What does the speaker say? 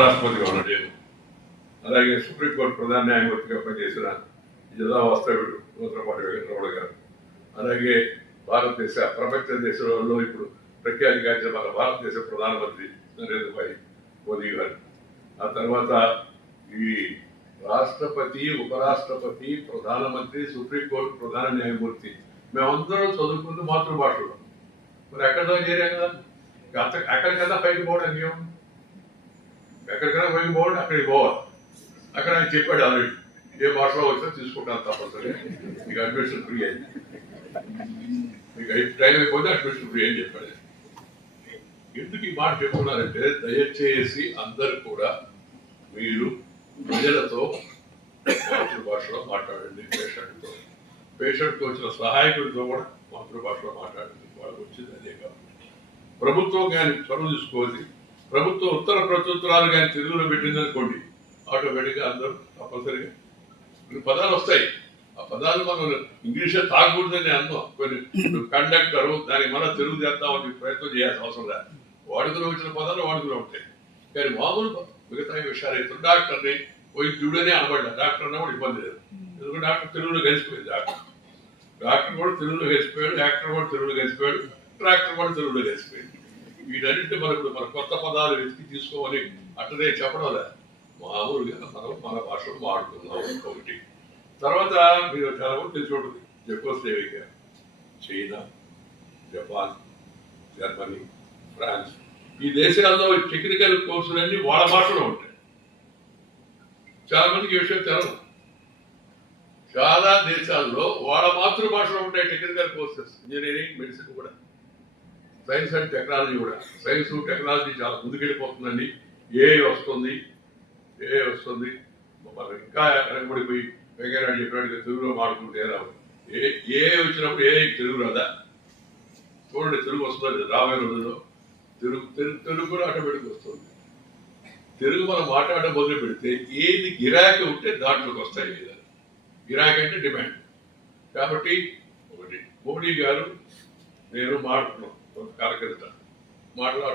ఉపరాష్ట్రపతిగా ఉన్న నేను, అలాగే సుప్రీంకోర్టు ప్రధాన న్యాయమూర్తిగా పనిచేసిన జిల్లా వాస్తవ్యుడు నూతలపాటి వెంకటరమణ గారు, అలాగే భారతదేశ ప్రపంచ దేశాలలో ఇప్పుడు ప్రఖ్యాతిగాంచిన మన భారతదేశ ప్రధానమంత్రి నరేంద్ర భాయ్ మోదీ గారు, ఆ తర్వాత ఈ రాష్ట్రపతి, ఉపరాష్ట్రపతి, ప్రధానమంత్రి, సుప్రీంకోర్టు ప్రధాన న్యాయమూర్తి మేమందరం చదువుకుంటూ మాతృభాషలో. మరి ఎక్కడితో చేరాం కదా, ఎక్కడికన్నా పైకి పోవడానికి ఎక్కడికైనా పైకి పోవడం అక్కడికి పోవాలి. అక్కడ ఆయన చెప్పాడు ఆల్రెడీ ఏ భాషలో వచ్చినా తీసుకుంటాను తప్పనిసరిగా, మీకు అడ్మిషన్ ఫ్రీ అయింది, మీకు టైం అయిపోతే అడ్మిషన్ ఫ్రీ అని చెప్పాడు. ఎందుకు ఈ మాట చెప్తున్నారంటే దయచేసి అందరు కూడా మీరు ప్రజలతో మాతృభాషలో మాట్లాడండి, పేషెంట్తో వచ్చిన సహాయకుడితో కూడా మాతృభాషలో మాట్లాడండి. వాళ్ళకి వచ్చింది అదే కాబట్టి ప్రభుత్వం కానీ చొరవ తీసుకోవాలి. ప్రభుత్వం ఉత్తర ప్రత్యుత్తరాలు కానీ తెలుగులో పెట్టిందనుకోండి, ఆటోమేటిక్గా అందరూ తప్పనిసరిగా కొన్ని పదాలు వస్తాయి. ఆ పదాలు మనం ఇంగ్లీషే తాగకూడదని అందాం. కొన్ని కండక్టరు దానికి మనం తెలుగు చేద్దామని ప్రయత్నం చేయాల్సిన అవసరం లేదు. వాడుకలో వచ్చిన పదాలు వాడుకలో ఉంటాయి. కానీ మామూలు మిగతా విషయాలు అయితే డాక్టర్ని వైద్యుడనే అనబడ్డా, డాక్టర్ అన్నా కూడా ఇబ్బంది లేదు. ఎందుకంటే డాక్టర్ తెలుగులో కలిసిపోయింది. డాక్టర్ కూడా తెలుగులో కలిసిపోయాడు, యాక్టర్ కూడా తెలుగులో కలిసిపోయాడు, ట్రాక్టర్ కూడా తెలుగులో కలిసిపోయింది. వీటన్నింటి మన కొత్త పదాలు వెతికి తీసుకోవాలి అట్లనే చెప్పడం లేదు. మామూలుగా మనం మన భాషలో మాట్లాడుతున్నాం. ఒకటి తర్వాత మీరు చాలా మంది తెలిసి ఉంటుంది, జెకోస్లోవేకియా, చైనా, జపాన్, జర్మనీ, ఫ్రాన్స్, ఈ దేశాల్లో టెక్నికల్ కోర్సులన్నీ వాళ్ళ భాషలో ఉంటాయి. చాలా మందికి ఈ విషయం తెలదు. చాలా దేశాల్లో వాళ్ళ మాతృభాషలో ఉంటాయి టెక్నికల్ కోర్సెస్, ఇంజనీరింగ్, మెడిసిన్ కూడా, సైన్స్ అండ్ టెక్నాలజీ కూడా. సైన్స్ టెక్నాలజీ చాలా ముందుకెళ్ళిపోతుందండి. ఏఐ వస్తుంది. మనం ఇంకా వెనకబడిపోయి వెంకయ్యనాయుడు చెప్పినట్టుగా తెలుగులో మాట్లాడుకుంటే రావు. ఏఐ వచ్చినప్పుడు ఏఐ తెలుగు రాదా? చూడండి, తెలుగు వస్తుంది రాబోయే రోజుల్లో. తెలుగు కూడా ఆటోమేటిక్ వస్తుంది. తెలుగు మనం మాట్లాడడం మొదలు పెడితే ఏది గిరాకీ ఉంటే దాంట్లోకి వస్తాయి. గిరాకీ అంటే డిమాండ్. కాబట్టి ఒకటి మోడీ గారు నేను మాట్లాడుతున్నాం కొంతకాల క్రితం మాట్లాడు